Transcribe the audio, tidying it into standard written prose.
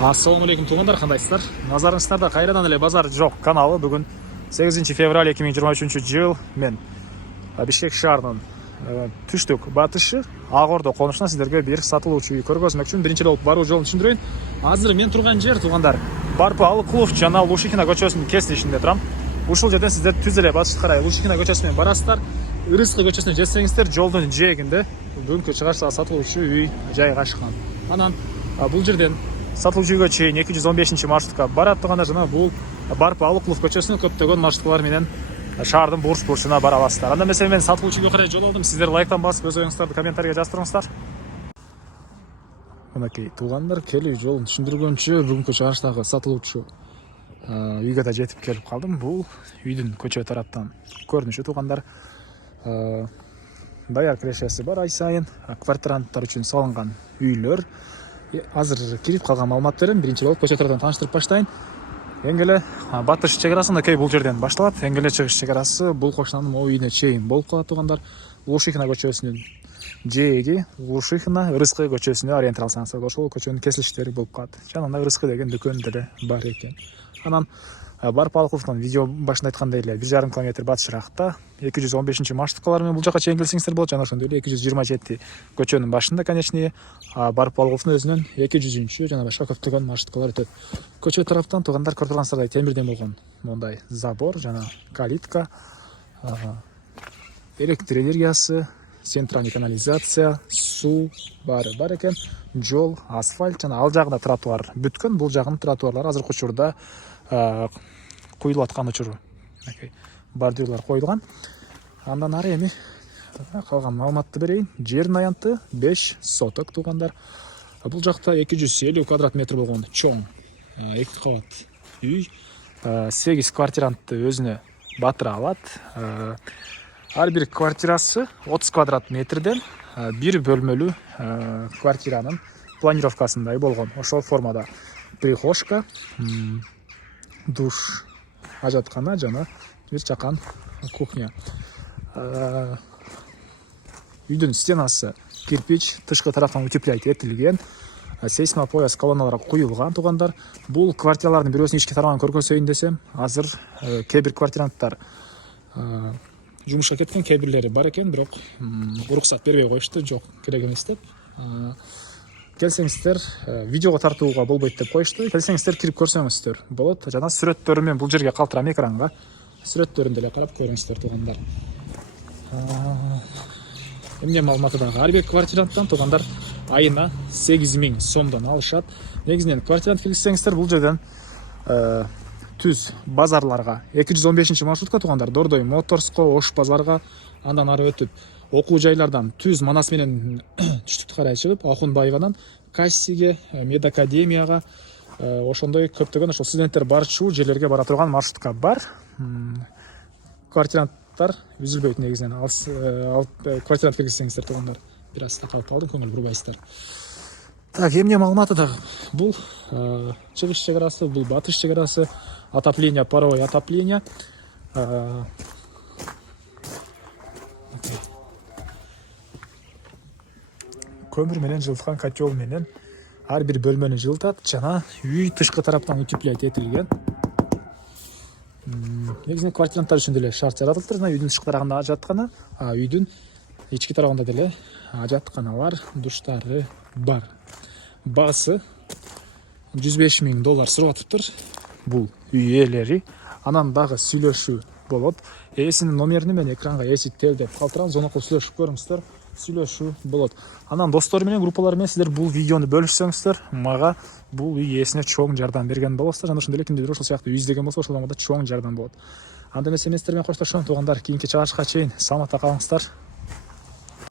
Ассаламу алейкум туугандар, кандайсыздар? Назарыңыздарда кайрадан эле базар жок каналы. Бүгүн 8 февраль 2023 жыл мен Бишкек шаарынын түштүк батышы Ак Ордо конушуна сиздерге бир сатылуучу үй көргөзмөк үчүн биринчи эле болуп баруу жолун түшүндүрөйүн. Азыр мен турган жер туугандар Барпы Алыкулов жана Лушихина көчөсүнүн кесилишинде турам. Ушул жерден сиздер түз эле батышка карай Лушихина көчөсү менен барасыздар. Ырыскы көчөсүнө жетсеңиздер жолдун жээгинде бүгүнкү чыгарышта сатылуучу үй жайгашкан. Анан бул жерден сатылуучу үйгө чейин 215 маршрутка барат туугандар. Жана бул Барпы Алыкулов көчөсүнө көптөгөн маршруткалар менен шаардын бурч бурчуна бара аласыздар. Анда эмесе мен сатылуучу үйгө карай жол алдым. Сиздер лайктан басып өз оюңуздарды комментарийге жаздырыңыздар. Мынакей туугандар, келүү жолун түшүндүргөнчө бүгүнкү чыгарыштагы сатылуучу үйгө да жетип келип калдым. Бул үйдүн көчө тараптан көрүнүшү туугандар. Даяр кирешеси бар, ай сайын квартиранттар үчүн салынган үйлөр. Азыр кирип калган маалымат берем. Биринчи болуп көчө тараптан тааныштырып баштайын. Эң эле батыш чек арасында кей бул жерден башталат. Эң эле чыгыш чек арасы бул кошунанын могу үйүнө чейин болуп калат туугандар. Лушихина көчөсүнүн жээги Лушихина Ырыскы көчөсүнө ориентир алсаңыздар ошол көчөнүн кесилиштери болуп калат. Жанында Ырыскы деген дүкөн деле бар экен. Анан Барпы Алыкуловдон видео башында айткандай эле 1,5 километр батышыракта 215 маршруткалар менен бул жака чейин келсеңиздер болот. Жана ошондой эле 227 көчөнүн башында, конечно, Барпы Алыкуловдун өзүнүн 200 жана башка көптөгөн маршруткалар өтөт. Көчө тараптан туугандар көрүп турганыңыздардай темирден болгон мондай забор жана калитка, электр энергиясы, центральный канализация, суу баары бар экен. Жол, асфальт жана ал жагында тротуар бүткөн. Бул жагынын тротуарлары азыркы учурда куюлуп аткан учуру. Бордюрлар коюлган. Андан ары эми калган маалыматты берейин. Жердин аянты 5 соток туугандар. Бул жакта 250 квадрат метр болгон чоң 2 кабат үй. 8 квартирантты өзүнө батыра алат. Ар бир квартирасы 30 квадрат метрден бир бөлмөлүү квартиранын планировкасындай болгон. Ошол формада прихожка, душ, ажаткана жана бир чакан кухня. Үйдүн стенасы кирпич, тышкы тараптан утеплять этилген. Сейсмопояс колонналары куюлган туугандар. Бул квартиралардын бирөөсүн ички тарабын көргөзөйүн десем, азыр кээ бир квартиранттар жумушка кеткен, кээ бирлери бар экен, бирок уруксат бербей коюшту, жок керек эмес деп. Келсеңиздер видеого тартууга болбойт деп коюшту. Келсеңиздер кирип көрсөңүздөр болот. Жана сүрөттөрүн мен бул жерге калтырам экранга. Сүрөттөрүн деле карап көрүңүздөр туугандар. Эмне маалыматы дагы? Ар бир квартиранттан туугандар айына 8000 сомдон алышат. Негизинен квартирант киргизсеңиздер бул жерден түз базарларга 215 маршрутка туугандар Дордой Моторско, Ош базарга, андан ары өтүп окуу жайлардан түз Манас менен түштүктү карай чыгып, Ахунбаеванан Кассиге, Медакадемияга, ошондой көптөгөн ошол студенттер барчу жерлерге бара турган маршрутка бар. Квартиранттар үзүлбөйт негизинен. Квартирант киргизсеңиздер туугандар бир аз калып калдым, көңүл бурбайсыздар. Так, эмне маалыматы дагы? Бул чыгыш чек арасы, бул батыш чек арасы, отопление, паровое отопление. Көмүр менен жылыткан котел менен ар бир бөлмөнү жылытат жана үй тышкы тараптан утеплять этилген. Негизинен квартиранттар үчүн деле шарт жаратылыптыр. Жана үйдүн тышкы тарабында ажаткана, үйдүн ички тарабында деле ажатканалар, душтары бар. Баасы $105,000 сурап атыптыр бул үй ээлери. Анан дагы сүйлөшүү болот. Ээсинин номерин мен экранга ээси телдеп калтырам, зонокол сүйлөшүп көрүңүздөр. Сүйлөшүү болот. Анан достор менен, группалар менен сиздер бул видеону бөлүшсөңүздөр, мага бул үй ээсине чоң жардам берген болосуздар. Жана ошондой эле кимдир ошол сыяктуу үй издеген болсо, ошолорго да чоң жардам болот. Анда эмесе мен сиздер менен коштошом туугандар. Кийинки чыгарышка чейин саламатта калыңыздар.